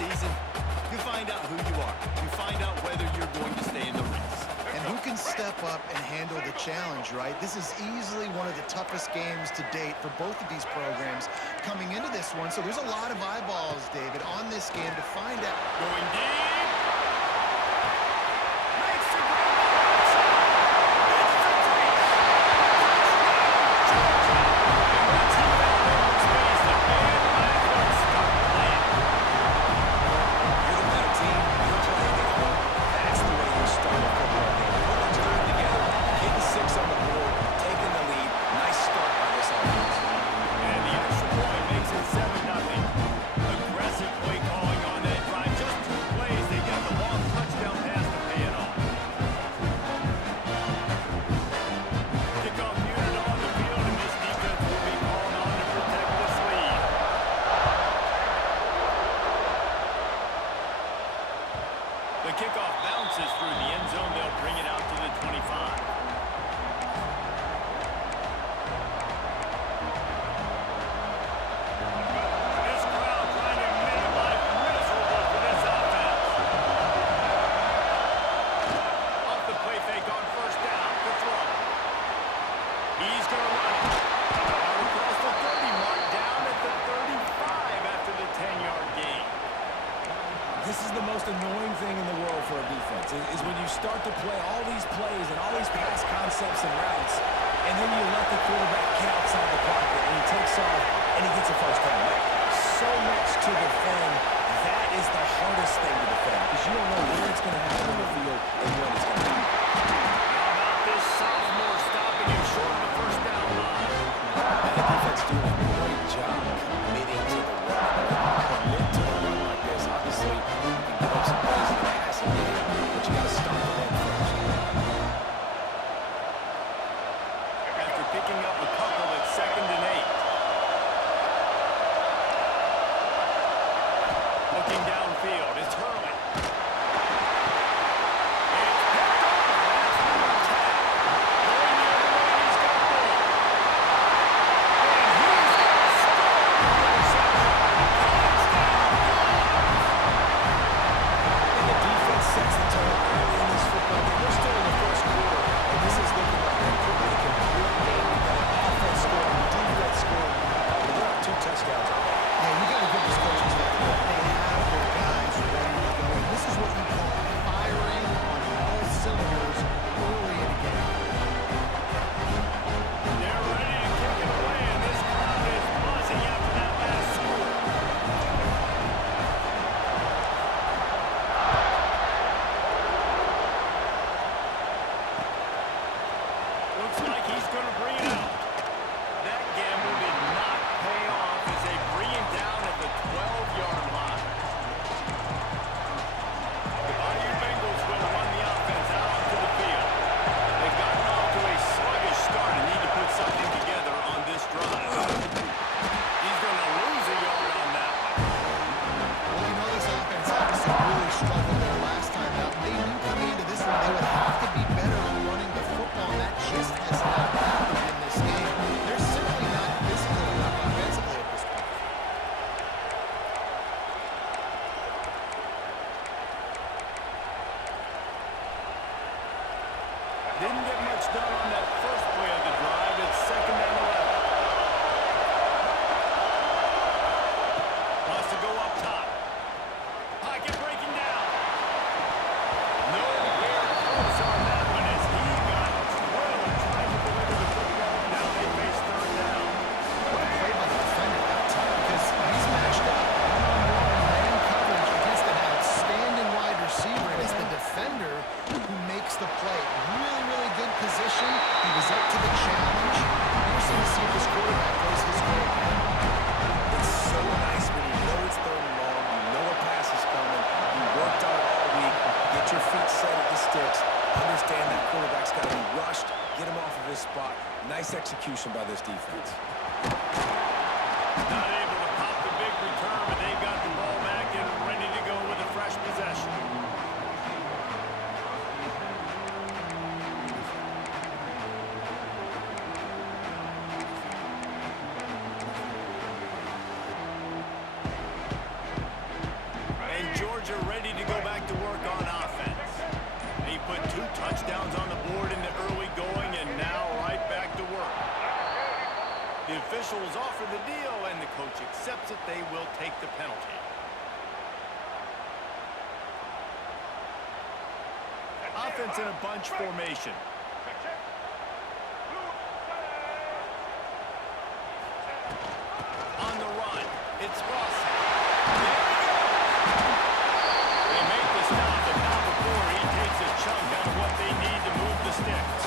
season, you find out who you are. You find out whether you're going to stay in the race. And who can step up and handle the challenge, right? This is easily one of the toughest games to date for both of these programs coming into this one. So there's a lot of eyeballs, David, on this game to find out. Going deep. The kickoff bounces through the end zone. They'll bring it out to the 25. This crowd trying to make life miserable for this offense. Off the play fake on first down to throw. He's going to run it. Out across the 30 mark, down at the 35 after the 10-yard gain. This is the most annoying thing in the world for a defense, is when you start to play all these plays and all these pass concepts and routes, and then you let the quarterback get outside the pocket, and he takes off, and he gets a first down. So much to defend. That is the hardest thing to defend, because you don't know where it's going to happen on the field and when it's going to happen. How about this sophomore stopping him short of the first down line? And the defense doing a great job committing to the run. Commit to the run like this. Obviously, you can give up some plays in the passing game, but you got to start the run first. After picking up a couple at 2nd and 8. Looking downfield, it's Hurley. It's picked up. That's number 10. Going the other way, he's got the ball. And he's going to score the interception. And the defense sets the tone early in this football game. We're still in the first quarter, and this is looking like a pretty complete game. We've got an offense scoring, defense scoring. We've got 2 touchdowns already. Yeah, you got to give this coaching staff credit. They have their guys ready to go. And this is what you call firing on all cylinders early in the game. They're ready to kick it away, and this crowd is buzzing after that last score. Looks like he's going to bring it out. That gamble did not pay off as they bring it down at the 12-yard line. The Bayou Bengals will run the offense out onto the field. They've gotten off to a sluggish start and need to put something together on this drive. He's going to lose a yard on that one. Well, you know this offense obviously really struggled their last time out. They knew coming into this one they would have to be better at running the football, and that just has not happened in this game. They're simply not physical enough offensively at this point. Didn't get much done on that first play of the drive. It's 2nd and 11. Wants to go up top. Pocket breaking down. Nowhere close on that one as he got drilled trying to deliver the football. Now they face 3rd down. What a play by the defender that time, because he's matched up one-on-one man coverage against an outstanding wide receiver, and it's the defender who makes the play. Really, really good position. He was up to the challenge. Interesting to see if this quarterback goes his way again. It's so nice when you know it's 3rd and long, you know a pass is coming, you worked on it all week, get your feet set at the sticks, understand that quarterback's got to be rushed, get him off of his spot. Nice execution by this defense. Not able to pop the big return, but they've got the ball back and ready to go with a fresh possession. They officials offer the deal, and the coach accepts it. They will take the penalty. Offense in a bunch formation. On the run, it's Ross. They make the stop, and now before he takes a chunk out of what they need to move the sticks.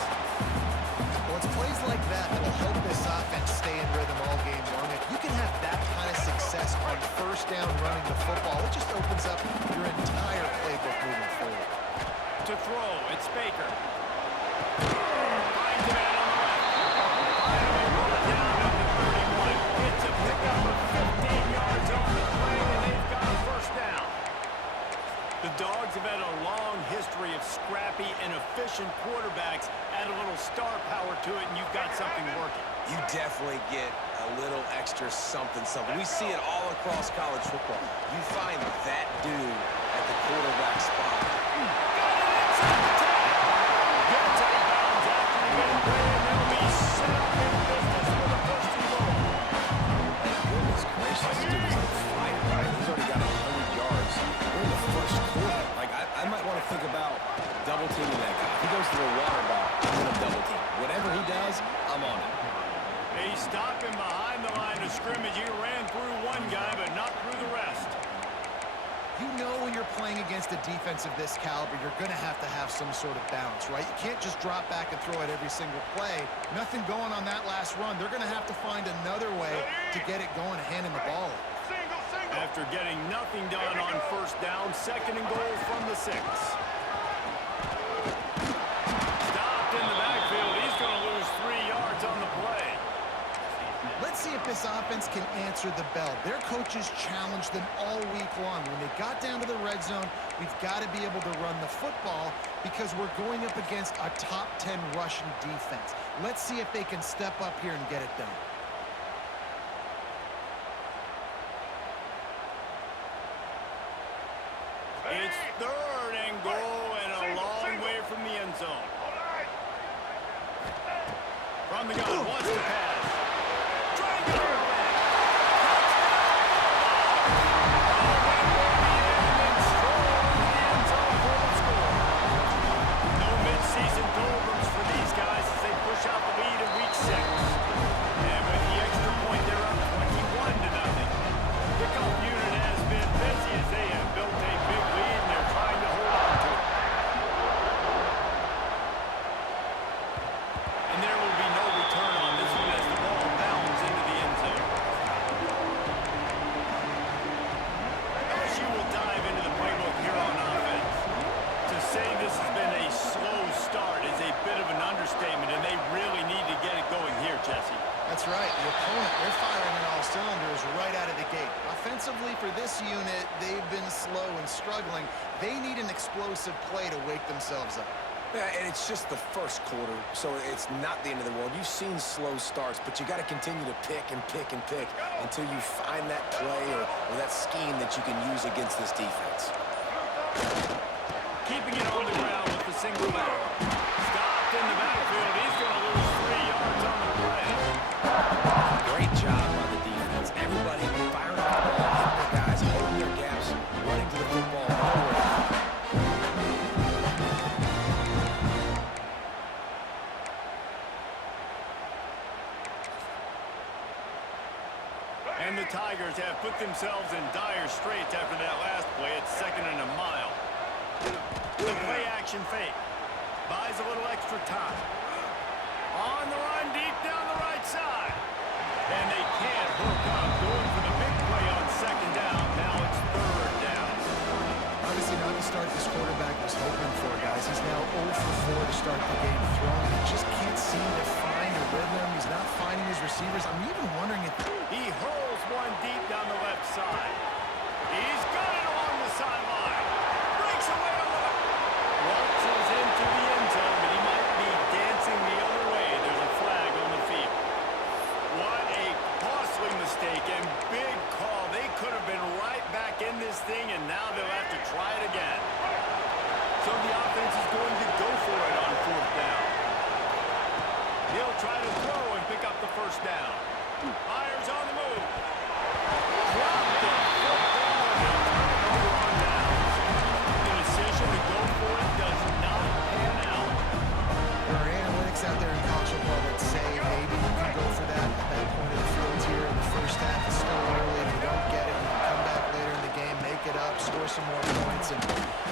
Well, it's plays like that that will help this offense stay in rhythm all game long. If you can have that kind of success on first down running the football, it just opens up your entire playbook moving forward. To throw, it's Baker. Finds a man on the left. Finally roll it down up to 31. It's a pickup of 15 yards on the play, and they've got a first down. The Dogs have had a long history of scrappy and efficient quarterbacks. Add a little star power to it, and you've got something working. You definitely get a little extra something. We see it all across college football. You find that dude at the quarterback spot. I might want to think about double teaming that guy. If he goes to the water ball, I'm going to double team. Whatever he does, I'm on it. They stop him behind the line of scrimmage. He ran through one guy, but not through the rest. You know when you're playing against a defense of this caliber, you're going to have some sort of balance, right? You can't just drop back and throw it every single play. Nothing going on that last run. They're going to have to find another way to get it going and hand him the ball. After getting nothing done on first down, second and goal from the 6. Stopped in the backfield. He's going to lose 3 yards on the play. Let's see if this offense can answer the bell. Their coaches challenged them all week long. When they got down to the red zone, we've got to be able to run the football because we're going up against a top 10 rushing defense. Let's see if they can step up here and get it done. It's third and goal and a long way from the end zone. From the gun, wants to pass. Trying to go back. No mid-season doldrums for these guys as they push out the lead in week 6. And with the extra point, they're up 21-0. Kickoff unit has been busy as they have built a big lead, and they're trying to hold on to it. And there will be no return on this one as the ball bounds into the end zone. LSU will dive into the playbook here on offense. To say this has been a slow start is a bit of an understatement, and they really need to get it going here, Jesse. That's right. The opponent, they're firing on all cylinders right out of the gate. Offensively for this unit, they've been slow and struggling. They need an explosive play to wake themselves up. Yeah, and it's just the first quarter, so it's not the end of the world. You've seen slow starts, but you got to continue to pick and pick and pick until you find that play or that scheme that you can use against this defense. Keeping it on the ground with the single leg. Stopped in the backfield. He's going to lose 3 yards on the play. Great job by the defense. Everybody firing up the ball, hitting their guys, holding their gaps, running to the football. And the Tigers have put themselves in dire straits after that last play. It's second and a mile. The play action fake. Buys a little extra time. On the run deep down the right side. And they can't hook up. Going for the big play on second down. Now it's third down. Obviously not the start this quarterback was hoping for, guys. He's now 0 for 4 to start the game throwing. He just can't seem to find a rhythm. He's not finding his receivers. I'm even wondering if He hurls one deep down the left side. He's got it along the sideline. Breaks away on the left. Waltzes into the end zone, but he might be dancing the other way. There's a flag on the field. What a costly mistake and big call. They could have been right back in this thing, and now they'll have to try it again. So the offense is going to go for it on fourth down. He'll try to throw and pick up the first down. Fires on the move. Dropped it. Turnover on downs. The decision to go for it does not pan out. There are analytics out there in college football that say maybe you can go for that at that point of the field here in the first half. It's still early. If you don't get it, you can come back later in the game, make it up, score some more points, and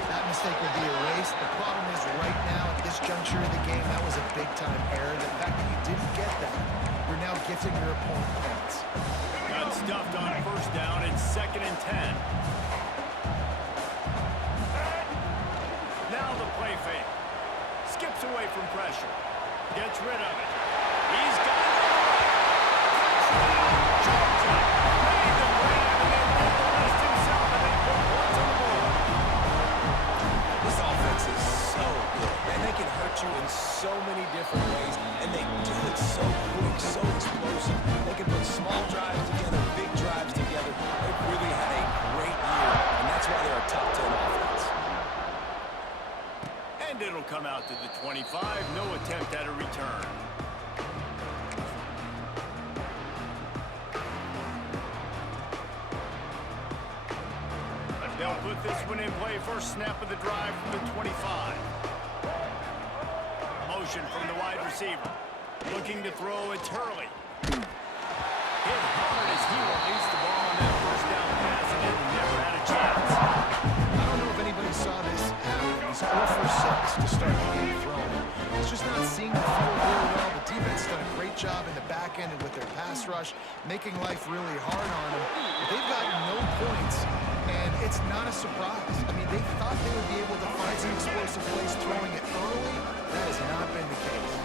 that mistake will be erased. The problem is right now at this juncture of the game, that was a big-time error. The fact that you didn't get that, you're now gifting your opponent points. Got stuffed on first down. It's 2nd and 10. Now the play fake. Skips away from pressure. Gets rid of it. He's got it. Touchdown, Georgia. Made the grab and then did the rest himself, and they put points on the board. This offense is so good, man. They can hurt you in so many different ways, and they do it so quick, so explosive. They can put small drives together, big drives together. They've really had a great year, and that's why they're a top 10 offense. And it'll come out to the 25. No attempt at a return. They'll put this one in play. First snap of the drive from the 25. Motion from the wide receiver. Looking to throw. It's Hurley. Hit hard as he released the ball on that first down pass, and it never had a chance. I don't know if anybody saw this happen. He's 0 for 6 to start the game throwing. He's just not seeing the field really well. The defense done a great job in the back end and with their pass rush, making life really hard on him. But they've gotten no points, and it's not a surprise. I mean, they thought they would be able to find some explosive plays throwing it early. That has not been the case.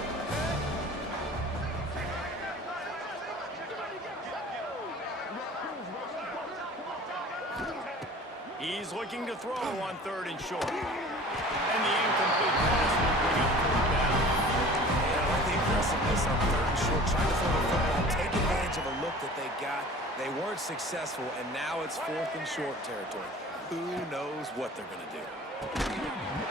He's looking to throw on 3rd and short. And the incomplete pass will bring up 4th down. Yeah, I like the aggressiveness on 3rd and short, trying to throw the football, take advantage of a look that they got. They weren't successful, and now it's 4th and short territory. Who knows what they're going to do? He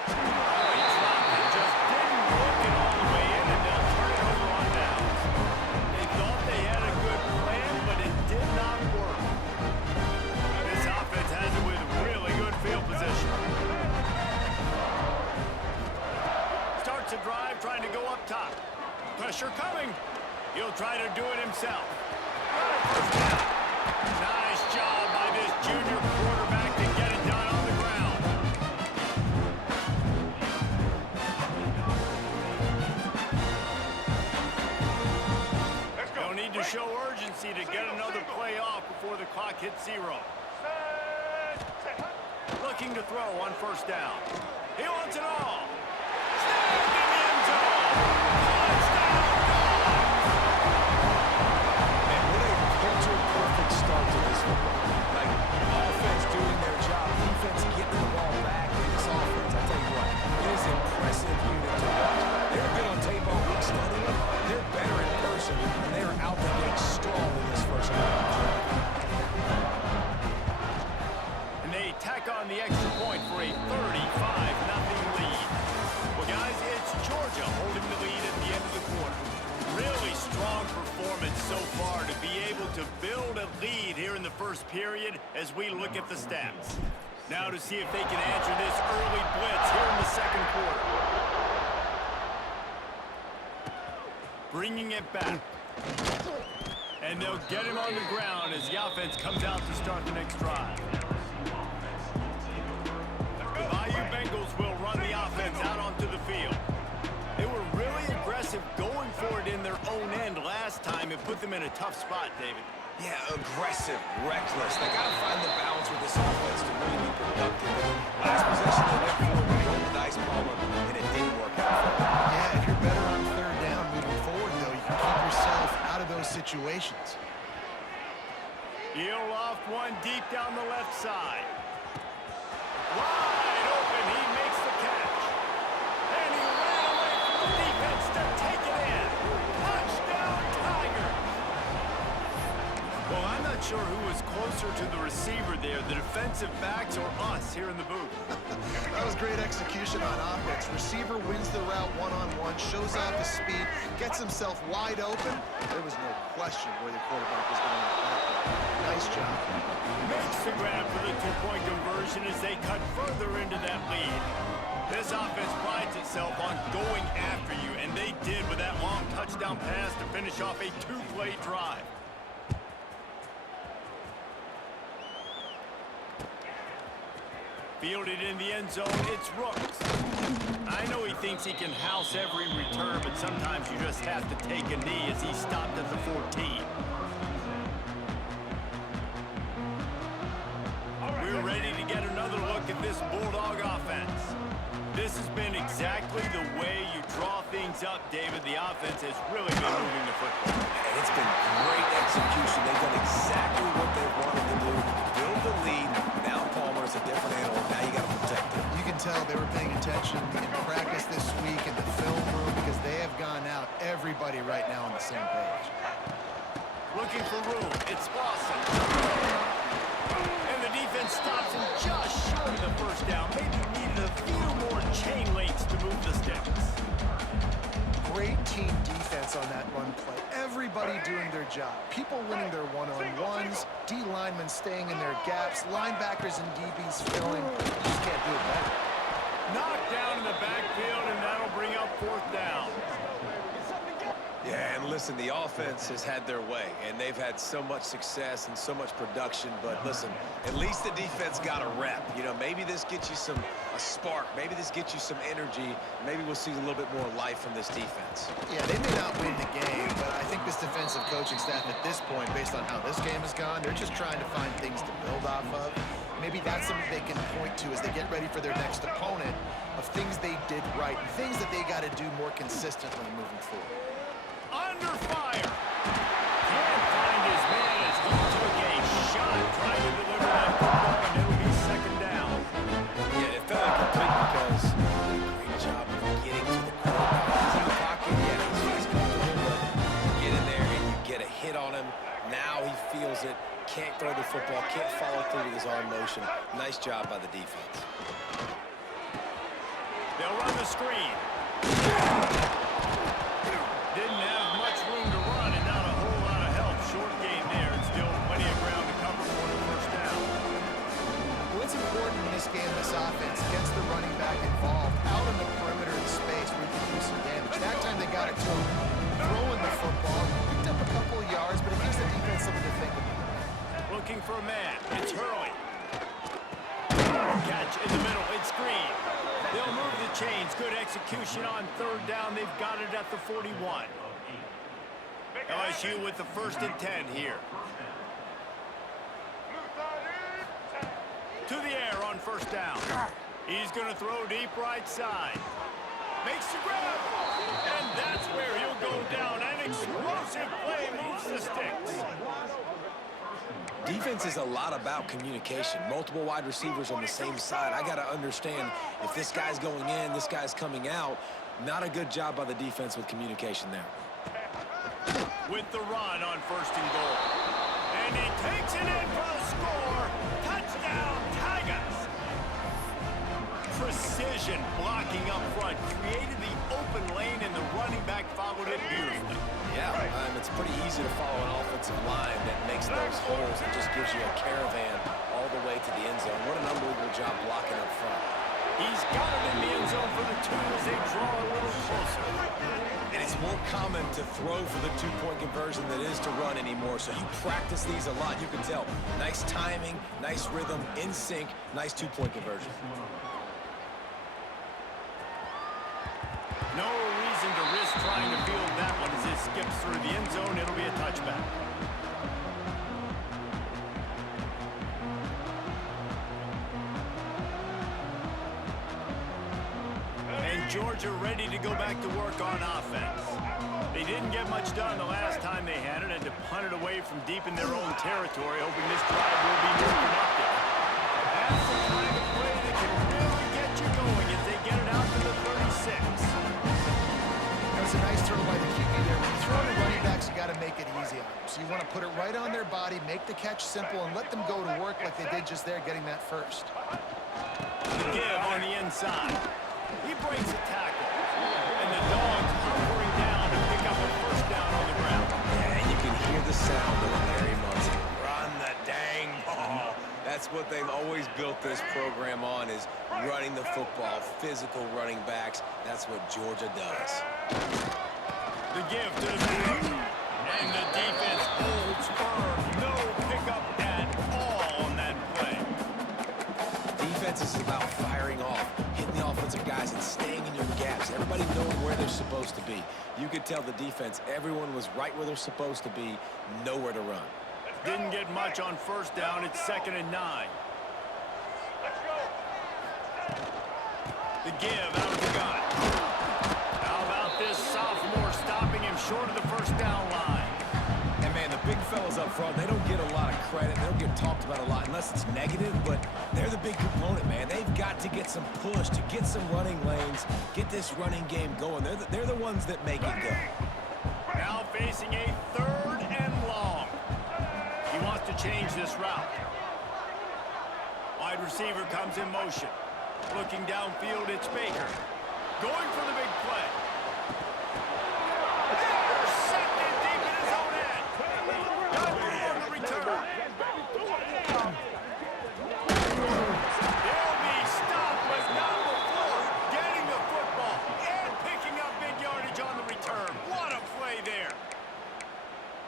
dropped it, just didn't look it all the way in, and they'll turn it over on downs. They thought they had a good plan, but it did not work. This offense has it with really good field position. Starts a drive, trying to go up top. Pressure coming. He'll try to do it himself. First down. Nice job by this junior quarterback to get it done on the ground. No need to show urgency to get another play off before the clock hits 0. Looking to throw on first down. He wants it all. Snapped in the end zone. Touchdown, Dogs! And what a picture-perfect start to this football. Like, offense doing their job, defense getting the ball back in this offense. I tell you what, it is an impressive unit to watch. They were good on tape all week studying it. They're better in person, and they are out the gate strong in this first half. And they tack on the extra point for a 35-0 lead. Well, guys, it's Georgia holding the lead at the end of the quarter. Really strong performance so far to be able to build a lead here in the first period as we look at the stats. Now to see if they can answer this early blitz here in the second quarter. Bringing it back. And they'll get him on the ground as the offense comes out to start the next drive. The Bayou Bengals will run the offense out onto the field. They were really aggressive going for it in their own end last time. It put them in a tough spot, David. Yeah, aggressive, reckless. They got to find the balance with this offense to really be productive. Last possession, they went for it, rolled the dice, Palmer, and it didn't work out for them. Yeah, if you're better on 3rd down moving forward, though, you can keep yourself out of those situations. He'll loft one deep down the left side. Wide open, he makes the catch. And he ran away from the defense to take it in. Touchdown, Tigers. Well, I'm not sure who was closer to the receiver there, the defensive backs or us here in the booth. That was great execution on offense. Receiver wins the route one-on-one, shows off his speed, gets himself wide open. There was no question where the quarterback was going to back there. Nice job. Makes the grab for the two-point conversion as they cut further into that lead. This offense prides itself on going after you, and they did with that long touchdown pass to finish off a two-play drive. Fielded in the end zone, it's Rooks. I know he thinks he can house every return, but sometimes you just have to take a knee as he stopped at the 14. We're ready to get another look at this Bulldog offense. This has been exactly the way you draw things up, David. The offense has really been moving the football. And it's been great execution. They've done exactly what they wanted to do. Build the lead. Now Palmer's a different animal. Now you got to protect him. You can tell they were paying attention in practice this week in the film room because they have gone out, everybody right now on the same page. Looking for room. It's Lawson. And the defense stops him just short of the first down. Maybe needed a few more chain links to move the sticks. Great team defense on that run play. Everybody doing their job. People winning their one-on-ones, D linemen staying in their gaps, linebackers and DBs filling. You just can't do it better. Knocked down in the backfield, and that'll bring up fourth down. Yeah, and listen, the offense has had their way, and they've had so much success and so much production. But listen, at least the defense got a rep. You know, maybe this gets you a spark. Maybe this gets you some energy. Maybe we'll see a little bit more life from this defense. Yeah, they may not win the game, but I think this defensive coaching staff at this point, based on how this game has gone, they're just trying to find things to build off of. Maybe that's something they can point to as they get ready for their next opponent of things they did right and things that they got to do more consistently moving forward. Under fire. Can't find his man as he took a shot trying to deliver that football, and it'll be second down. Yeah, it felt incomplete because they did a great job of getting to the quarterback. He's in the pocket, yeah, he's comfortable, but you get in there and you get a hit on him. Now he feels it, can't throw the football, can't follow through with his arm motion. Nice job by the defense. They'll run the screen. Didn't have much room to run and not a whole lot of help. Short game there and still plenty of ground to cover for the first down. Well, it's important in this game, this offense gets the running back involved out in the perimeter of the space where he can do some damage. That time they got it to him, throwing the football, picked up a couple of yards, but it gives the defense something to think about. Looking for a man. It's Hurley. Catch in the middle. It's Green. They'll move the chains. Good execution on third down. They've got it at the 41. LSU with the 1st and 10 here. To the air on first down. He's going to throw deep right side. Makes the grab. And that's where he'll go down. An explosive play moves the sticks. Defense is a lot about communication. Multiple wide receivers on the same side. I got to understand if this guy's going in, this guy's coming out. Not a good job by the defense with communication there. With the run on 1st and goal. And he takes it in for the score. Touchdown, Tigers. Precision blocking up front. Created the open lane, and the running back followed it beautifully. Yeah, it's pretty easy to follow an offensive line that makes those holes and just gives you a caravan all the way to the end zone. What an unbelievable job blocking up front. He's got it in the end zone for the 2 as they draw a little closer. And it's more common to throw for the 2-point conversion than it is to run anymore. So you practice these a lot. You can tell. Nice timing, nice rhythm, in sync, nice 2-point conversion. No reason to risk trying to field that one as it skips through the end zone. It'll be a touchback. And Georgia ready to go back to work on offense. They didn't get much done the last time they had it, and to punt it away from deep in their own territory, hoping this drive will be more productive. That's the kind of play that can really get you going as they get it out to the 36. was a nice throw by the QB there. When you throw to running backs, you got to make it easy on them. So you want to put it right on their body, make the catch simple, and let them go to work like they did just there, getting that first. The give on the inside. He breaks a tackle. And the Dogs hunkering down to pick up a first down on the ground. Yeah, and you can hear the sound of Larry Munson. Run the dang ball. That's what they've always built this program on, is running the football, physical running backs. That's what Georgia does. The give to the field. And the defense holds firm. No pickup at all on that play. Defense is about firing off, hitting the offensive guys and staying in your gaps. Everybody knowing where they're supposed to be. You could tell the defense, everyone was right where they're supposed to be, nowhere to run. Didn't get much on first down. It's 2nd and 9. The give out of the gun. How about this sophomore stopping him short of the first down line? And, man, the big fellas up front, they don't get a lot of credit. They don't get talked about a lot unless it's negative, but they're the big component, man. They've got to get some push, to get some running lanes, get this running game going. They're the ones that make it go. Now facing a 3rd and long. He wants to change this route. Wide receiver comes in motion. Looking downfield, it's Baker. Going for the big play. Intercepted deep in his own end. Gunner on the return. They'll be stopped, but not before getting the football and picking up big yardage on the return. What a play there.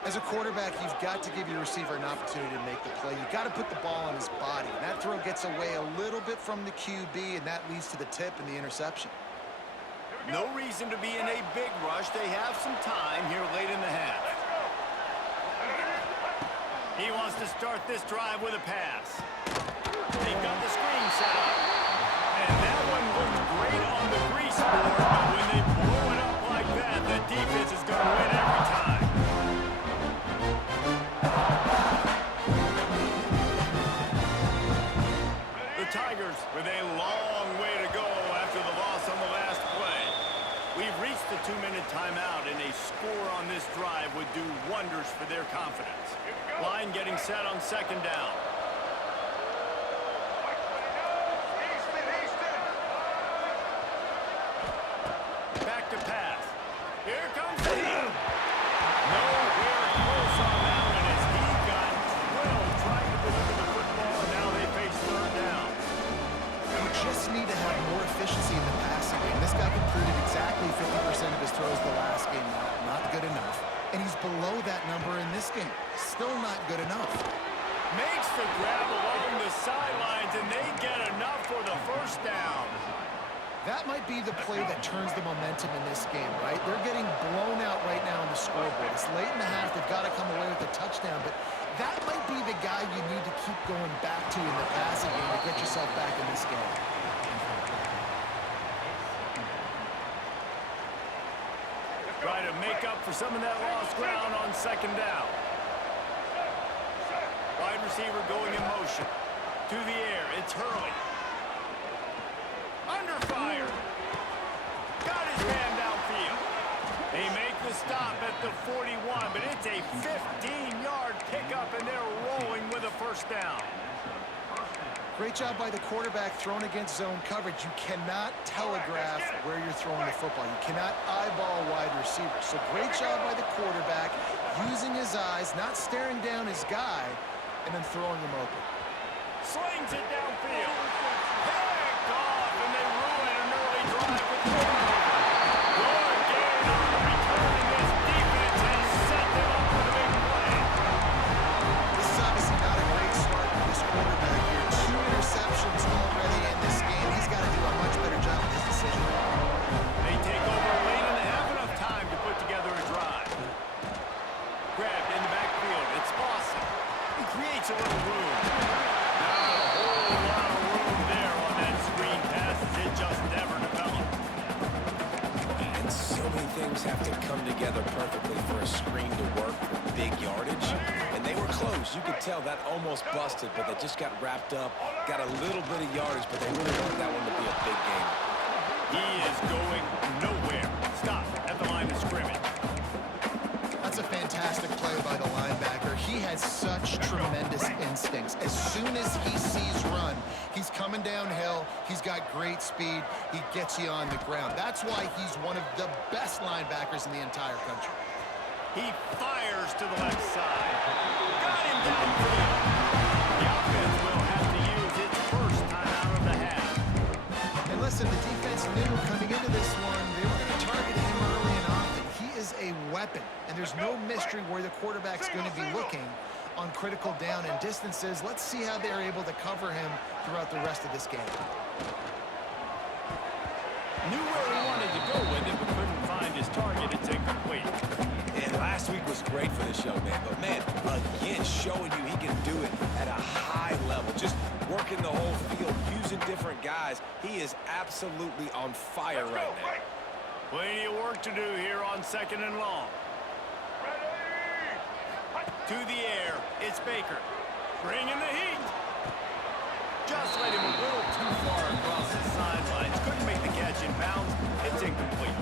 As a quarterback, you've got to give your receiver an opportunity to make the play. You've got to put the ball on his body. And that throw gets away a little bit from the QB, and that leads to the tip and the interception. No reason to be in a big rush. They have some time here late in the half. He wants to start this drive with a pass. They've got the screen set up. And that one looked great on the grease board, but when they blow it up like that, the defense is going to win every time. The Tigers with a long way to go after the loss on the last play. We've reached the 2-minute timeout, and a score on this drive would do wonders for their confidence. Line getting set on 2nd down. Back to pass. Here comes the heat. Nowhere close on that one as he got drilled trying to deliver the football, and now they face 3rd down. You just need to have more efficiency in the passing game. This guy completed exactly 50% of his throws the last game. Not good enough. And he's below that number in this game. Still not good enough. Makes the grab along the sidelines, and they get enough for the first down. That might be the play that turns the momentum in this game, right? They're getting blown out right now on the scoreboard. It's late in the half. They've got to come away with a touchdown, but that might be the guy you need to keep going back to in the passing game to get yourself back in this game. Try to make up for some of that lost ground on 2nd down. Wide receiver going in motion. To the air, it's Hurley. Under fire. Got his man downfield. They make the stop at the 41, but it's a 15-yard pickup, and they're rolling with a first down. Great job by the quarterback thrown against zone coverage. You cannot telegraph where you're throwing the football. You cannot eyeball wide receivers. So great job by the quarterback using his eyes, not staring down his guy, and then throwing him open. Slings it downfield. Picked off, and they ruin an early drive with the turnover. Good gain on the return, and this defense has set them up with a big play. This is obviously not a great start for this quarterback here. 2 interceptions already in this game. He's got to do a much better job with his decision. They take over late in the half, enough time to put together a drive. Grabbed in the backfield. It's Lawson. He creates a little room. Not a whole lot of room there on that screen pass as it just never developed. And so many things have to come together perfectly for a screen to work for big yardage. And they were close. You could tell that almost busted, but they just got wrapped up, got a little bit of yardage, but they really wanted that one to be a big game. He is going nowhere. Stop at the line of scrimmage. That's a fantastic play by the linebacker. He has such tremendous instincts. As soon as he sees run, he's coming downhill. He's got great speed. He gets you on the ground. That's why he's one of the best linebackers in the entire country. He fires to the left side. Got him downfield. The offense will have to use its first time out of the half. And listen, the defense knew coming into this one, they were going to target him early and often. He is a weapon, and there's no mystery where the quarterback's going to be looking on critical down and distances. Let's see how they're able to cover him throughout the rest of this game. Knew where he wanted to go with it, but couldn't find his target. It's incomplete. And last week was great for this young man, but man, again, showing you he can do it at a high level, just working the whole field, using different guys. He is absolutely on fire right now. Plenty of work to do here on 2nd and long. To the air, it's Baker. Bringing the heat. Just let him a little too far across the sidelines. Couldn't make the catch in bounds. It's incomplete.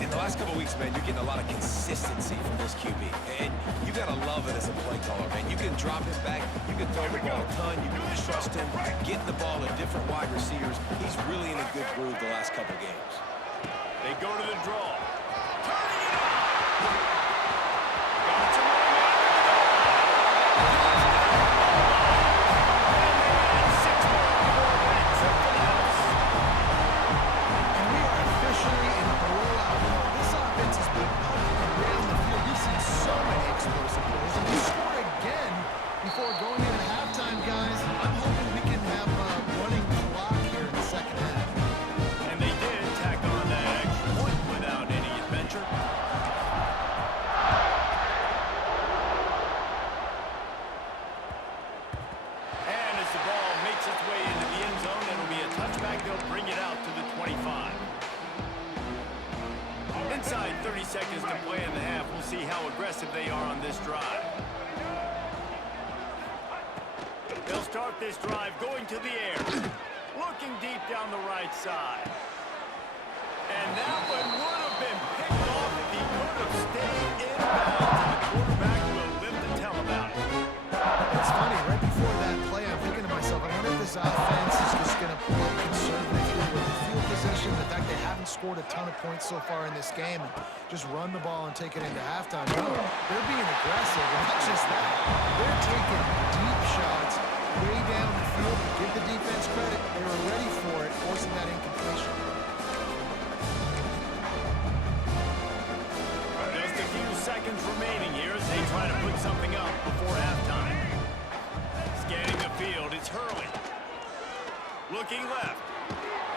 In the last couple of weeks, man, you're getting a lot of consistency from this QB. And you got to love it as a play caller, man. You can drop it back. You can throw the ball a ton. You can trust him. Getting the ball to different wide receivers. He's really in a good groove the last couple games. They go to the draw. Turning it up. Got it to run out. And they add 6 more before that trip to the house. And we are officially in blowout mode. This offense has been up and down the field. We've seen so many explosive plays, and they score again before going into halftime, guys. I'm hoping we can have a running clock here in the second half. And they did tack on that extra point without any adventure. And as the ball makes its way into the end zone, it'll be a touchback. They'll bring it out to the 25. Inside 30 seconds to play in the half. We'll see how aggressive they are on this drive. They'll start this drive going to the air. Looking deep down the right side. And that one would have been picked off if he could have stayed in bounds. And the quarterback will live to tell about it. It's funny, right before that play, I'm thinking to myself, I wonder if this offense is just going to play conservative here with the field position, the fact they haven't scored a ton of points so far in this game, and just run the ball and take it into halftime. No, they're being aggressive, and not just that. They're taking deep shots way down the field. Give the defense credit. They were ready for it, forcing that incompletion. Just a few seconds remaining here as they try to put something up before halftime. Scanning the field, it's Hurley. Looking left.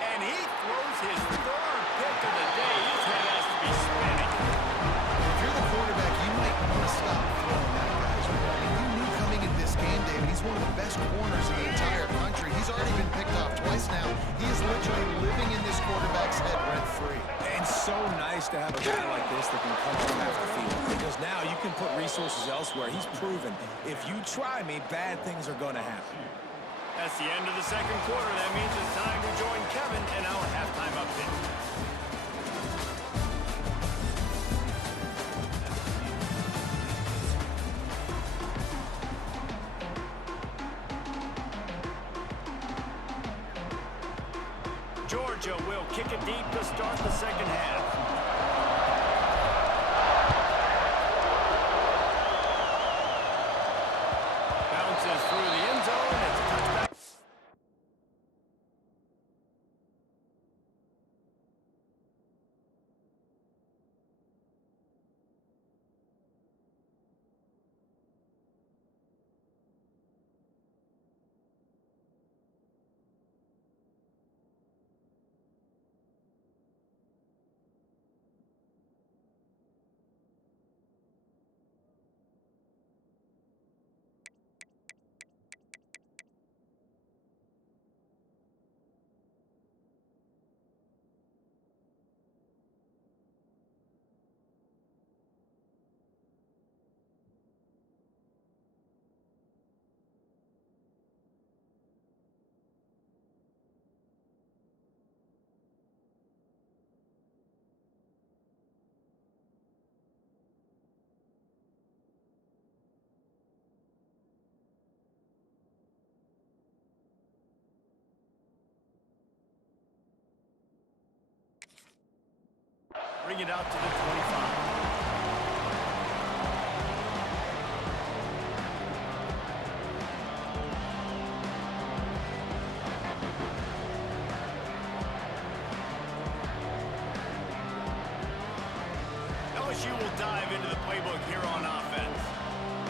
And he throws his 3rd pick of the day. His head has to be spinning. If you're the quarterback, you might want to stop throwing that, guys. I mean, you knew coming into this game, David, he's one of the best corners in the entire country. He's already been picked off twice now. He is literally living in this quarterback's head rent-free. And so nice to have a guy like this that can come off half the field. Because now you can put resources elsewhere. He's proven, if you try me, bad things are going to happen. That's the end of the 2nd quarter. That means it's time to join Kevin in our halftime update. Georgia will kick it deep to start the 2nd half. Bounces through the end zone. It's a touchback. bring it out to the 25. LSU will dive into the playbook here on offense.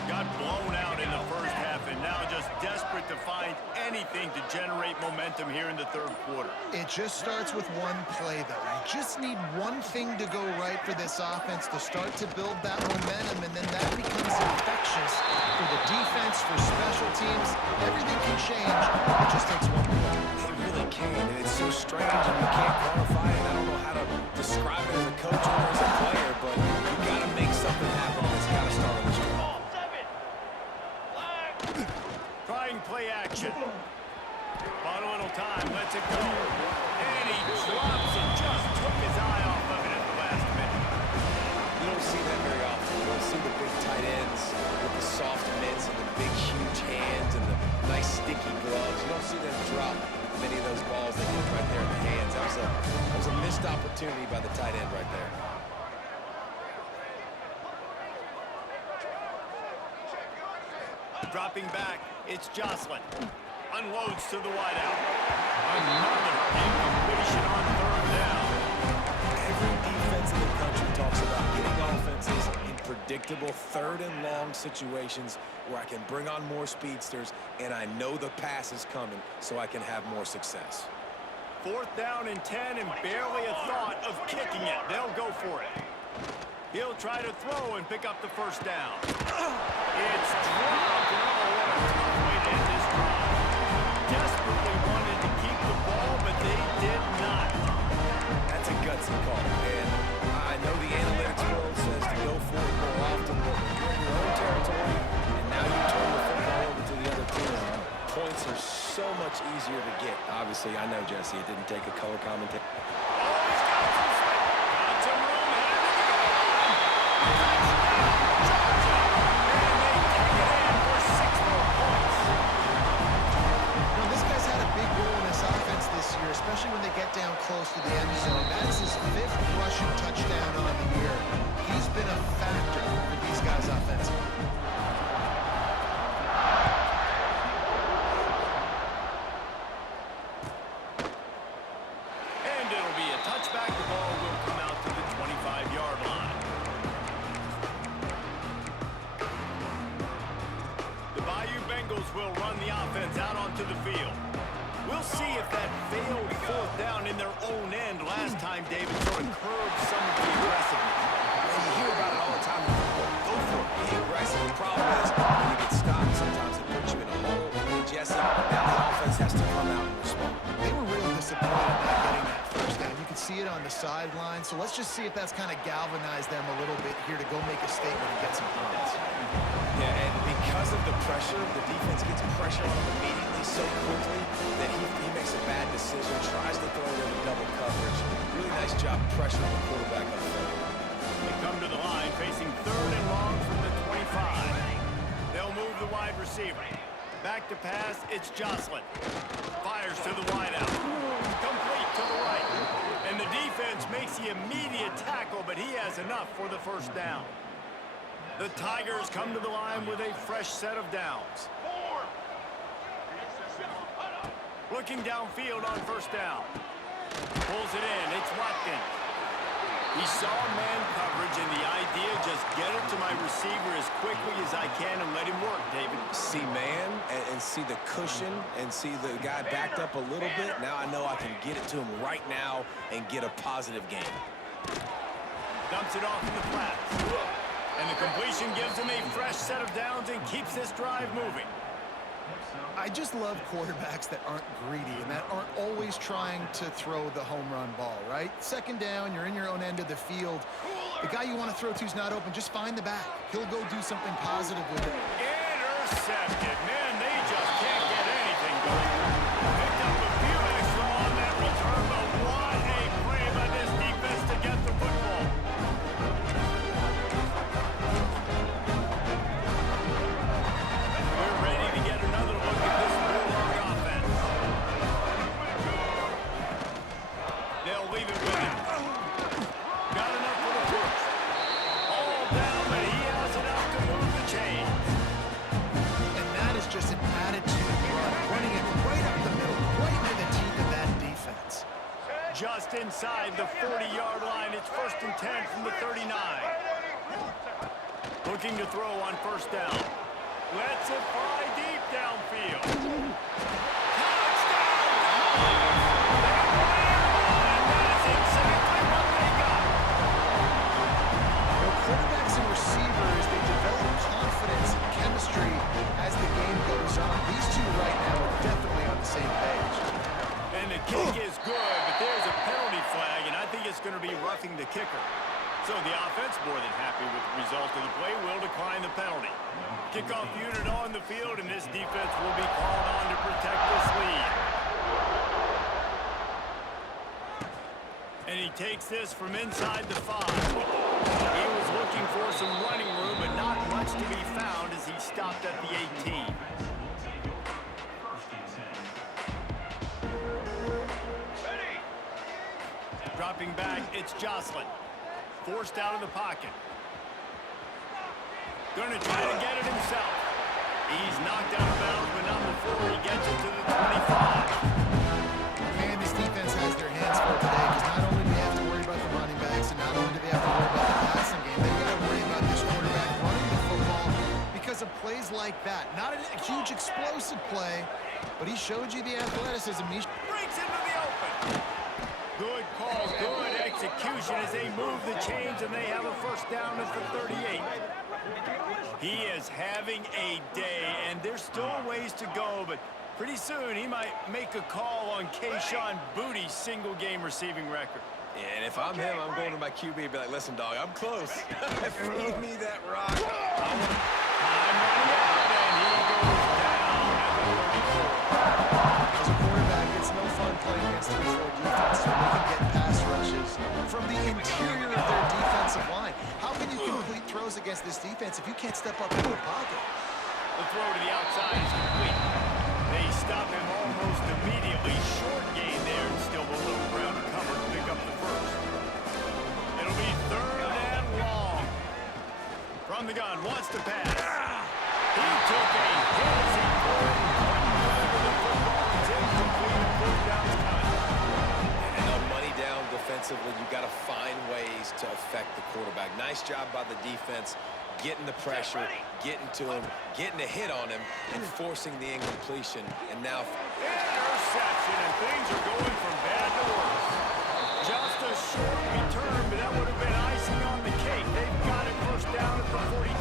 Got blown out in the first half and now just desperate to find anything to generate momentum here in the third quarter. It just starts with one play, though. You just need one thing to go right for this offense to start to build that momentum, and then that becomes infectious for the defense, for special teams. Everything can change. It just takes one play. It really can, and it's so strange, and you can't quantify it. I don't know how to describe it as a coach or as a player, but you got to make something happen, and it's got to start on this drive. Trying play action. Bought a little time, lets it go. And he drops it, just took his eye off of it at the last minute. You don't see that very often. You don't see the big tight ends with the soft mitts and the big, huge hands and the nice, sticky gloves. You don't see them drop many of those balls that hit right there in the hands. That was a missed opportunity by the tight end right there. Dropping back, it's Jocelyn. Unloads to the wideout. Another incompletion on third down. Every defense in the country talks about getting offenses in predictable third and long situations where I can bring on more speedsters and I know the pass is coming so I can have more success. Fourth down and 10 and barely a thought of kicking it. They'll go for it. He'll try to throw and pick up the first down. It's dropped. Oh, what a tough way to end this drive. Desperately wanted to keep the ball, but they did not. That's a gutsy call, and I know the analytics world says to go for it more often, but you're in your own territory, and now you turn the football over to the other team. Points are so much easier to get. Obviously, I know, Jesse, it didn't take a color commentator. Oh, he's got some space. Got some room. Especially when they get down close to the end zone. That's his 5th rushing touchdown on the year. He's been a factor for these guys offensively. And it'll be a touchback. The ball will come out to the 25-yard line. The Bayou Bengals will run the offense out onto the field. We'll see if that failed fourth down in their own end last time, David, sort of curbed some of the aggressiveness. And you hear about it all the time. Go for it. Be aggressive. The problem is when you get stopped, sometimes it puts you in a hole. And Jesse, now the offense has to come out and respond. They were real disappointed not getting that first down. You can see it on the sideline. So let's just see if that's kind of galvanized them a little bit here to go make a statement and get some points. Yeah, and because of the pressure, the defense gets pressure on him immediately so quickly that he makes a bad decision, tries to throw it into double coverage. Really nice job pressuring the quarterback up front. They come to the line facing third and long from the 25. They'll move the wide receiver. Back to pass, it's Jocelyn. Fires to the wideout. Complete to the right. And the defense makes the immediate tackle, but he has enough for the first down. The Tigers come to the line with a fresh set of downs. Looking downfield on first down. Pulls it in. It's Watkins. He saw man coverage, and the idea, just get it to my receiver as quickly as I can and let him work, David. See man and see the cushion and see the guy backed up a little bit. Now I know I can get it to him right now and get a positive game. Dumps it off in the flats. And the completion gives him a fresh set of downs and keeps this drive moving. I just love quarterbacks that aren't greedy and that aren't always trying to throw the home run ball, right? Second down, you're in your own end of the field. The guy you want to throw to is not open. Just find the back. He'll go do something positive with it. Intercepted. Man, they just can't get anything going. Picked up a few extra on that return, but what a play by this defense to get the football. We're ready to get another look at this Bulldog offense. They'll leave it with him. Got enough inside the 40-yard line. It's 1st and 10 from the 39. Looking to throw on 1st down. Lets it fly deep downfield. Quarterbacks and receivers, they develop confidence and chemistry as the game goes on. These two right now are definitely on the same page. And the kick is good, but there's a penalty flag, and I think it's going to be roughing the kicker. So the offense, more than happy with the result of the play, will decline the penalty. Kickoff unit on the field, and this defense will be called on to protect this lead. And he takes this from inside the 5. He was looking for some running room, but not much to be found as he stopped at the 18. Dropping back, it's Jocelyn. Forced out of the pocket. Gonna try to get it himself. He's knocked out of bounds, but not before he gets it to the 25. Man, this defense has their hands full today because not only do they have to worry about the running backs and not only do they have to worry about the passing game, they've got to worry about this quarterback running the football because of plays like that. Not a huge explosive play, but he showed you the athleticism. He Breaks into the open. Good call, good execution as they move the chains and they have a 1st down at the 38. He is having a day, and there's still ways to go, but pretty soon he might make a call on Kayshon Bouttie's single-game receiving record. And if I'm him, I'm going to my QB and be like, listen, dog, I'm close. Feed me that rock. Time running out, and he goes down at the 34. As a quarterback, it's no fun playing against 3-4 defense when they can get pass rushes from the interior of their defensive line. How can you complete throws against this defense if you can't step up into the pocket? The throw to the outside is complete. They stop him almost immediately. Short gain there, and still a little ground to cover to pick up the 1st. It'll be 3rd and long. From the gun, wants to pass. He took a hit as he couldn't deliver the football. It's incomplete, and 4th down's coming. And on money down defensively, you got to find ways to affect the quarterback. Nice job by the defense, getting the pressure, getting to him, getting a hit on him, and forcing the incompletion. And now interception, and things are going from bad to worse. Just a short return, but that would have been icing on the cake. They've got it 1st down at the 42.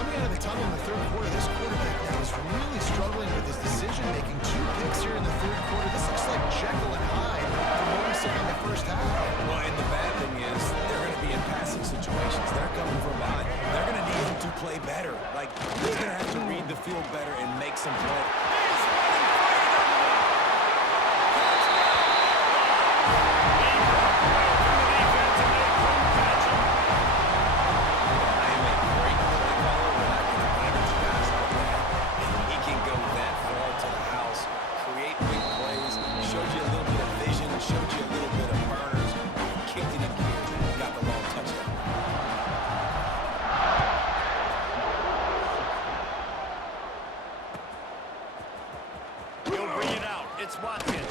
Coming out of the tunnel in the 3rd quarter, this quarterback now is really struggling with his decision-making. 2 picks here in the 3rd quarter. This looks like Jekyll and Hyde from what we saw in the 1st half. well, and the bad thing is they're going to be in passing situations. They're coming from behind. They're going to need him to play better. Like, he's going to have to read the field better and make some play. He's running free down the middle. Touchdown! He broke away from the defense, and they couldn't catch him. I am a great play caller when I can manage guys like that. And he can go that far to the house, create big plays, showed you a little bit of vision, showed you a little bit of burners, kicked it in gear, and got the long touchdown. He'll bring it out. It's Watkins.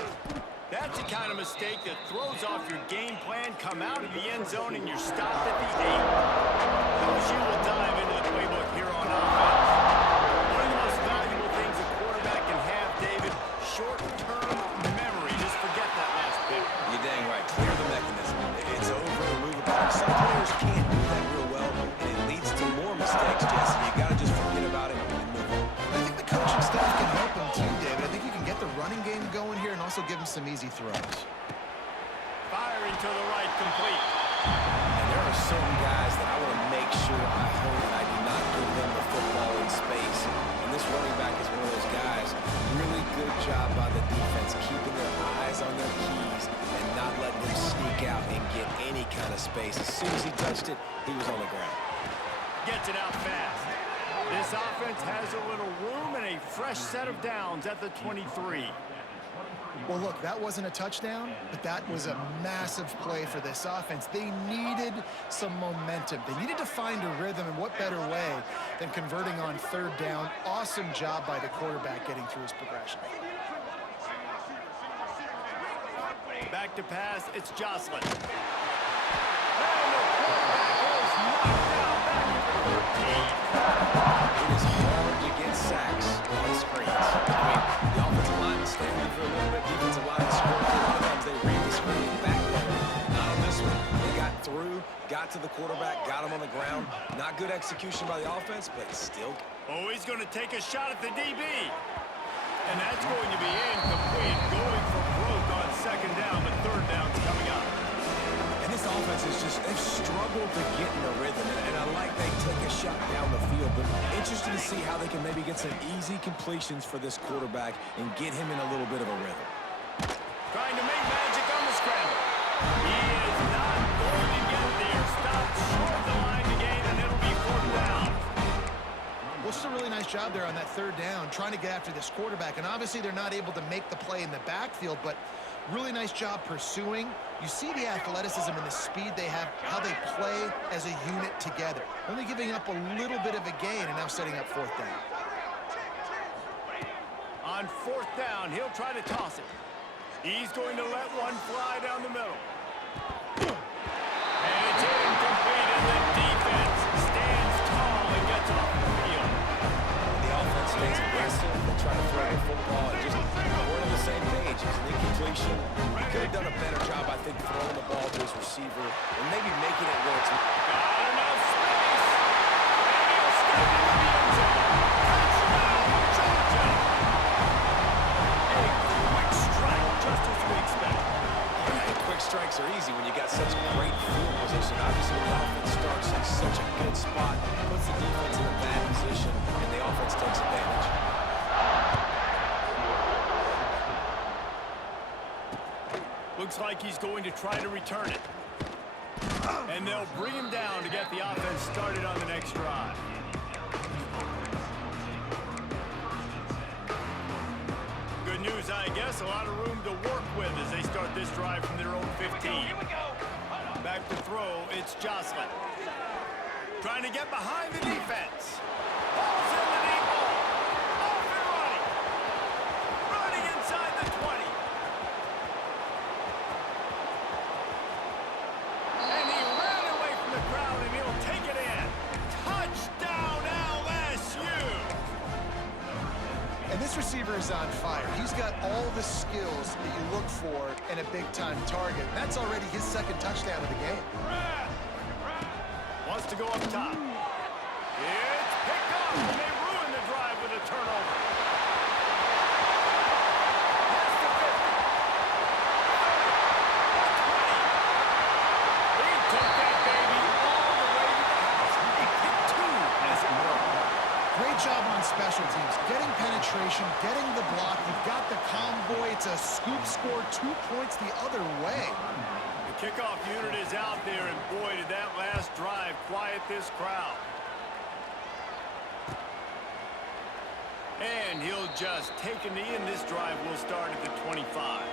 That's the kind of mistake that throws off your game plan. Come out of the end zone and you're stopped at the 8. LSU will dive into the playbook here on offense. One of the most valuable things a quarterback can have, David, short-term memory. Just forget that last pick. You're dang right. Clear the mechanism. It's over. Move it back. Some players can't do that real well, and it leads to more mistakes, Jesse. You got to just forget about it and move on. I think the coaching staff can help him too, David. I think you can get the running game going here and also give him some easy throws. Firing to the right, complete. And there are certain guys that I want to make sure I hold and I do not give them the football in space. And this running back is one of those guys. Really good job by the defense, keeping their eyes on their keys and not letting them sneak out and get any kind of space. As soon as he touched it, he was on the ground. Gets it out fast. This offense has a little room and a fresh set of downs at the 23. Well, look, that wasn't a touchdown, but that was a massive play for this offense. They needed some momentum. They needed to find a rhythm, and what better way than converting on 3rd down. Awesome job by the quarterback getting through his progression. Back back to pass. It's Jocelyn. And the quarterback is knocked down back at the 13. It is hard to get sacks on screens. I mean, the offensive line is standing for a little bit. Defensive line is scoring. A lot of times they read the screen back there. Not on this one. They got through, got to the quarterback, got him on the ground. Not good execution by the offense, but still. Oh, he's going to take a shot at the DB. And that's going to be incomplete. Going for broke on second down, but third down's coming up. And this offense is just, they've struggled to get in a rhythm. And I like they take a shot down the field, but interested to see how they can maybe get some easy completions for this quarterback and get him in a little bit of a rhythm. Trying to make magic on the scramble. He is not going to get there. Stopped short of the line to gain, and it'll be fourth down. Well, it's a really nice job there on that third down, trying to get after this quarterback. And obviously they're not able to make the play in the backfield, but really nice job pursuing. You see the athleticism and the speed they have, how they play as a unit together. Only giving up a little bit of a gain and now setting up fourth down. On fourth down, he'll try to toss it. He's going to let one fly down the middle. And it's incomplete, and the defense stands tall and gets off the field. The offense stays aggressive. They try to throw the football. And just, we're on the same page. It's an incompletion. He could have done a better job, I think, throwing the ball to his receiver and maybe making it where it's... Got enough space. And he'll step into the end zone. Touchdown, Georgia. A quick strike, just as we expect. And quick strikes are easy when you got such great field position. Obviously, when the offense starts in such a good spot, puts the defense in a bad position, and the offense takes advantage. Looks like he's going to try to return it. And they'll bring him down to get the offense started on the next drive. Good news, I guess. A lot of room to work with as they start this drive from their own 15. Back to throw, it's Jocelyn. Trying to get behind the defense. Ball's in the deep ball. Off and running. Running inside the 20. And he ran away from the crowd, and he'll take it in. Touchdown, LSU! And this receiver is on fire. He's got all the skills that you look for in a big-time target. That's already his second touchdown of the game. Wants to go up top. It's picked up, and they ruin the drive with a turnover. That's the 50. 20. He took that baby all the way to the house. He picked two as it worked. Great job on special teams. Getting penetration, getting the block. You've got the convoy. It's a scoop score, 2 points the other way. The kickoff unit is out there, and boy, did that last drive quiet this crowd. And he'll just take a knee, and this drive will start at the 25.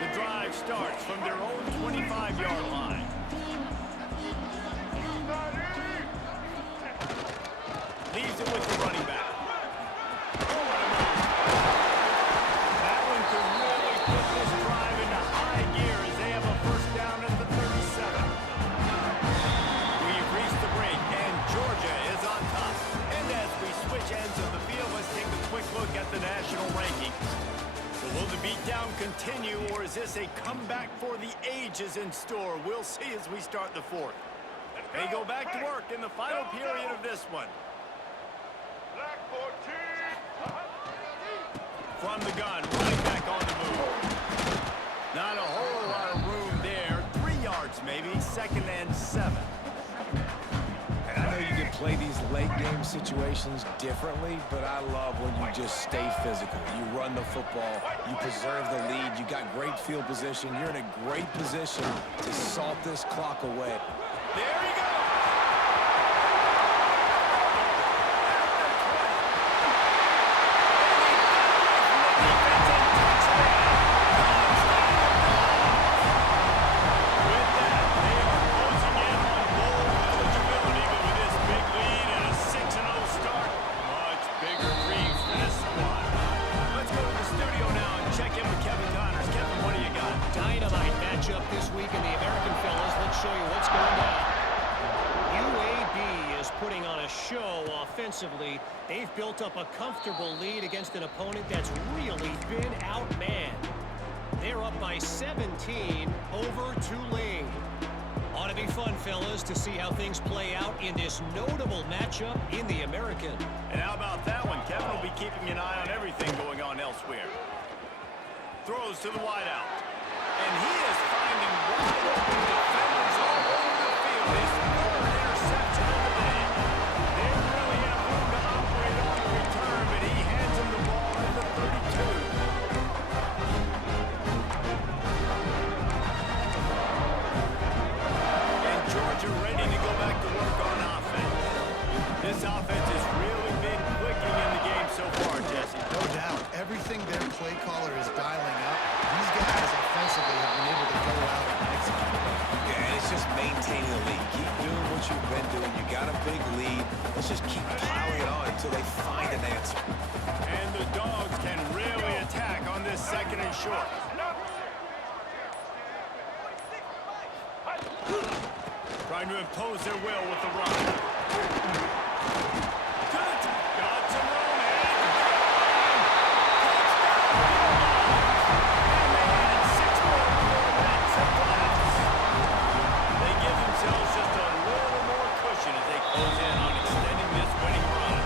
The drive starts from their own 25-yard line. Leaves it with the running back. Oh, what a move. That one could really put this drive into high gear as they have a first down at the 37. We've reached the break, and Georgia is on top. And as we switch ends of the field, let's take a quick look at the national rankings. So will the beatdown continue, or is this a comeback for the ages in store? We'll see as we start the fourth. They go back to work in the final period of this one. From the gun, running back on the move. Not a whole lot of room there. 3 yards maybe, 2nd and 7. And I know you can play these late game situations differently, but I love when you just stay physical. You run the football, you preserve the lead, you got great field position, you're in a great position to salt this clock away. There he goes! Bigger dreams for this squad. matchup this week in the American fellas. Let's show you what's going down. UAB is putting on a show offensively. They've built up a comfortable lead against an opponent that's really been outmanned. They're up by 17 over Tulane. Ought to be fun, fellas, to see how things play out in this notable matchup in the American. And how about that one? Kevin will be keeping an eye on everything going on elsewhere. Throws to the wideout. And he is finding wide open defenders all over the field. His third interception of the day. They really have room to operate on the return, but he hands him the ball at the 32. Georgia ready to go back to work on offense. This offense has really been clicking in the game so far, Jesse. No doubt. Everything their play caller is dialing up, these guys offensively have been able to go out and execute. Yeah, and it's just maintaining the lead. Keep doing what you've been doing. You got a big lead. Let's just keep piling it on until they find an answer. And the Dogs can really attack on this second and short. Trying to impose their will with the run. Good. Got some room and and they added 6 more minutes up to the house. They give themselves just a little more cushion as they close in on extending this winning run.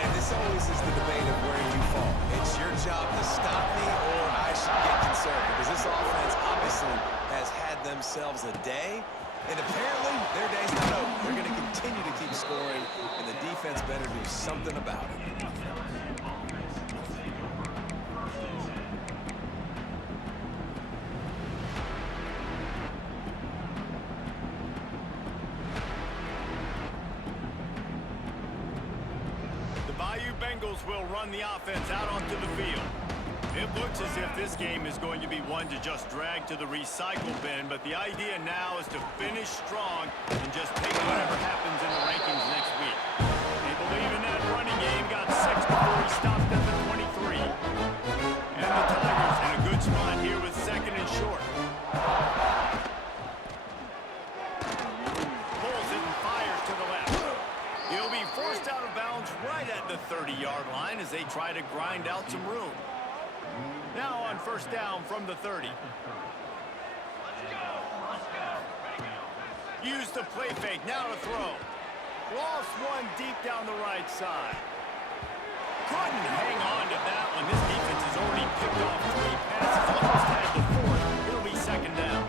And this always is the debate of where you fall. It's your job to stop me or I should get conservative, because this offense obviously has had themselves a day, and apparently their day's not over. They're going to continue to keep scoring, and the defense better do something about it. The Bayou Bengals will run the offense out onto the field. It looks as if this game is going to be one to just drag to the recycle bin, but the idea now is to finish strong and just take whatever happens in the rankings next week. They believe in that running game, got 6 before he stopped at the 23. And the Tigers in a good spot here with second and short. Pulls it and fires to the left. He'll be forced out of bounds right at the 30-yard line as they try to grind out some room. Now on first down from the 30. Use the play fake, now to throw. Lost one deep down the right side. Couldn't hang on to that one. This defense has already picked off 3 passes, almost had the 4th. It'll be second down.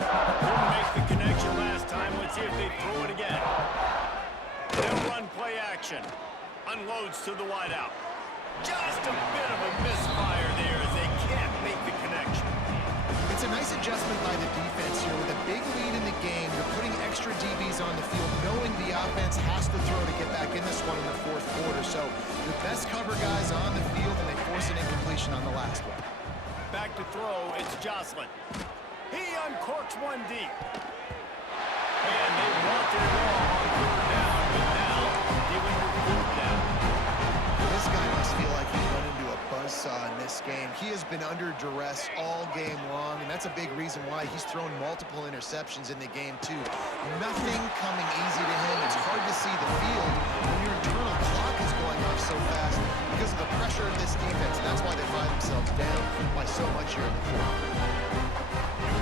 Couldn't make the connection last time. Let's see if they throw it again. They'll run play action. Unloads to the wideout. Just a bit of a misfire there as they can't make the connection. It's a nice adjustment by the defense here. With a big lead in the game, they're putting extra DBs on the field, knowing the offense has to throw to get back in this one in the 4th quarter. So the best cover guys on the field, and they force an incompletion on the last one. Back to throw, it's Jocelyn. He uncorks one deep. And they wanted it all on 3rd down, but now dealing with 4th down. This guy must feel like he's run into a buzzsaw in this game. He has been under duress all game long, and that's a big reason why he's thrown multiple interceptions in the game, too. Nothing coming easy to him. It's hard to see the field when your internal clock is going off so fast because of the pressure of this defense. And that's why they find themselves down by so much here in the 4th.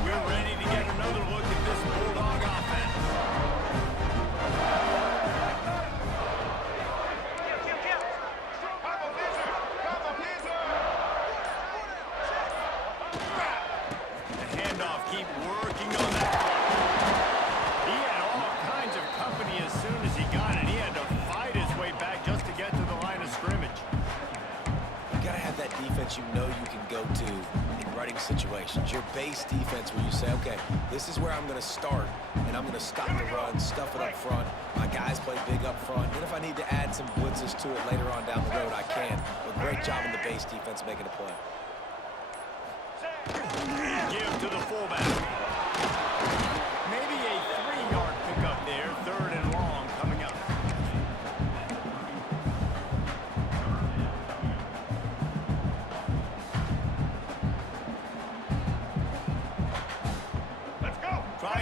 We're ready to get another look at this Bulldog offense. Keep working on that. He had all kinds of company as soon as he got it. He had to fight his way back just to get to the line of scrimmage. You got to have that defense you know you can go to in running situations. Your base defense where you say, okay, this is where I'm going to start, and I'm going to stop the run, stuff it up front. My guys play big up front. And if I need to add some blitzes to it later on down the road, I can. But great job in the base defense making a play. Give to the fullback. Maybe a 3-yard pickup there. 3rd and long coming up.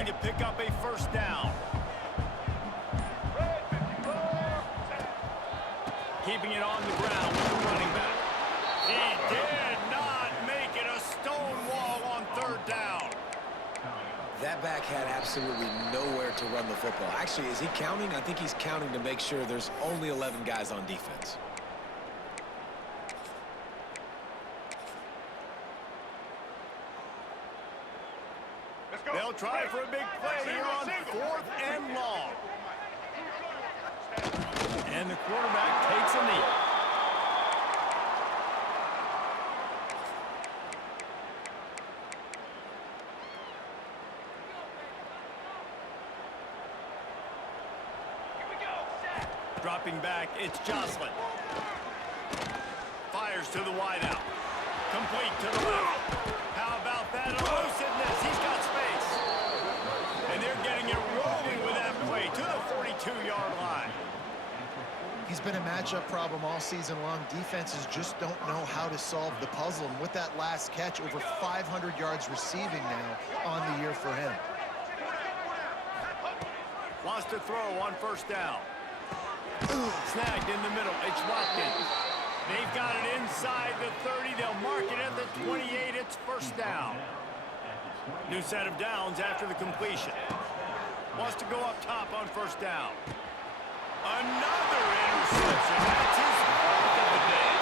need to pick up a first down. Keeping it on the ground with the running back. He did not make it a stone wall on third down. That back had absolutely nowhere to run the football. Actually, is he counting? I think he's counting to make sure there's only 11 guys on defense. They'll try for a big play here on 4th and long. And the quarterback takes a knee. Dropping back, it's Jocelyn. Fires to the wideout. Complete to the left. How about that elusiveness? He's got space. And they're getting it rolling with that play to the 42-yard line. He's been a matchup problem all season long. Defenses just don't know how to solve the puzzle. And with that last catch, over 500 yards receiving now on the year for him. Wants to throw on first down. Snagged in the middle. It's Watkins. They've got it inside the 30. They'll mark it at the 28. It's first down. New set of downs after the completion. Wants to go up top on first down. Another interception. That's his fourth of the day.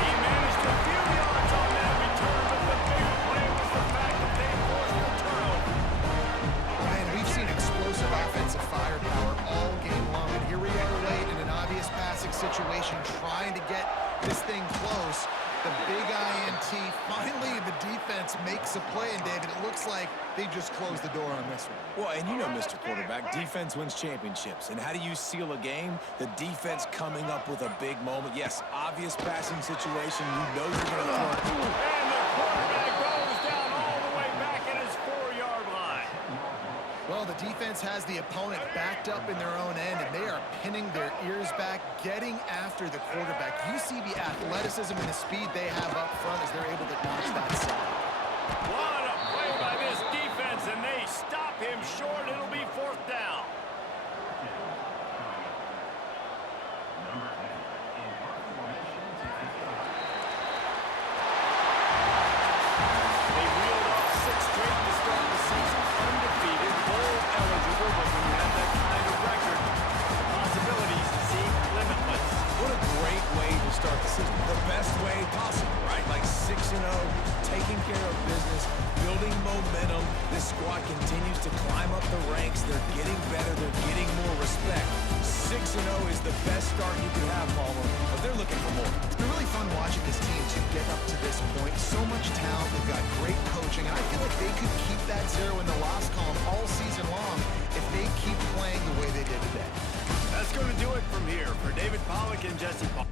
He managed a few yards on that return, but the big play was the fact that they forced the turnover. Man, we've seen explosive offensive firepower all game long. And here we are late in an obvious passing situation trying to get this thing close. The big INT, finally the defense makes a play, and David, it looks like they just closed the door on this one. Well, and you know, Mr. Quarterback, defense wins championships. And how do you seal a game? The defense coming up with a big moment. Yes, obvious passing situation. You know you're going to throw. And the quarterback goes down all the way back at his 4-yard line. Well, the defense has the opponent backed up in their own end, and they are pinning their ears back, getting after the quarterback. You see the athleticism and the speed they have up front as they're able to notch that side. What a play by this defense, and they stop him short. It'll be fourth down. They reeled off 6 straight to start the season, undefeated, bowl eligible, but when you have that kind of record, the possibilities seem limitless. What a great way to start the season. The best way possible, right? Like 6-0, taking care of business, building momentum. This squad continues to climb up the ranks. They're getting better. They're getting more respect. 6-0 is the best start you can have, Palmer, but they're looking for more. It's been really fun watching this team to get up to this point. So much talent. They've got great coaching, and I feel like they could keep that 0 in the loss column all season long if they keep playing the way they did today. That's going to do it from here. For David Pollack and Jesse Paul.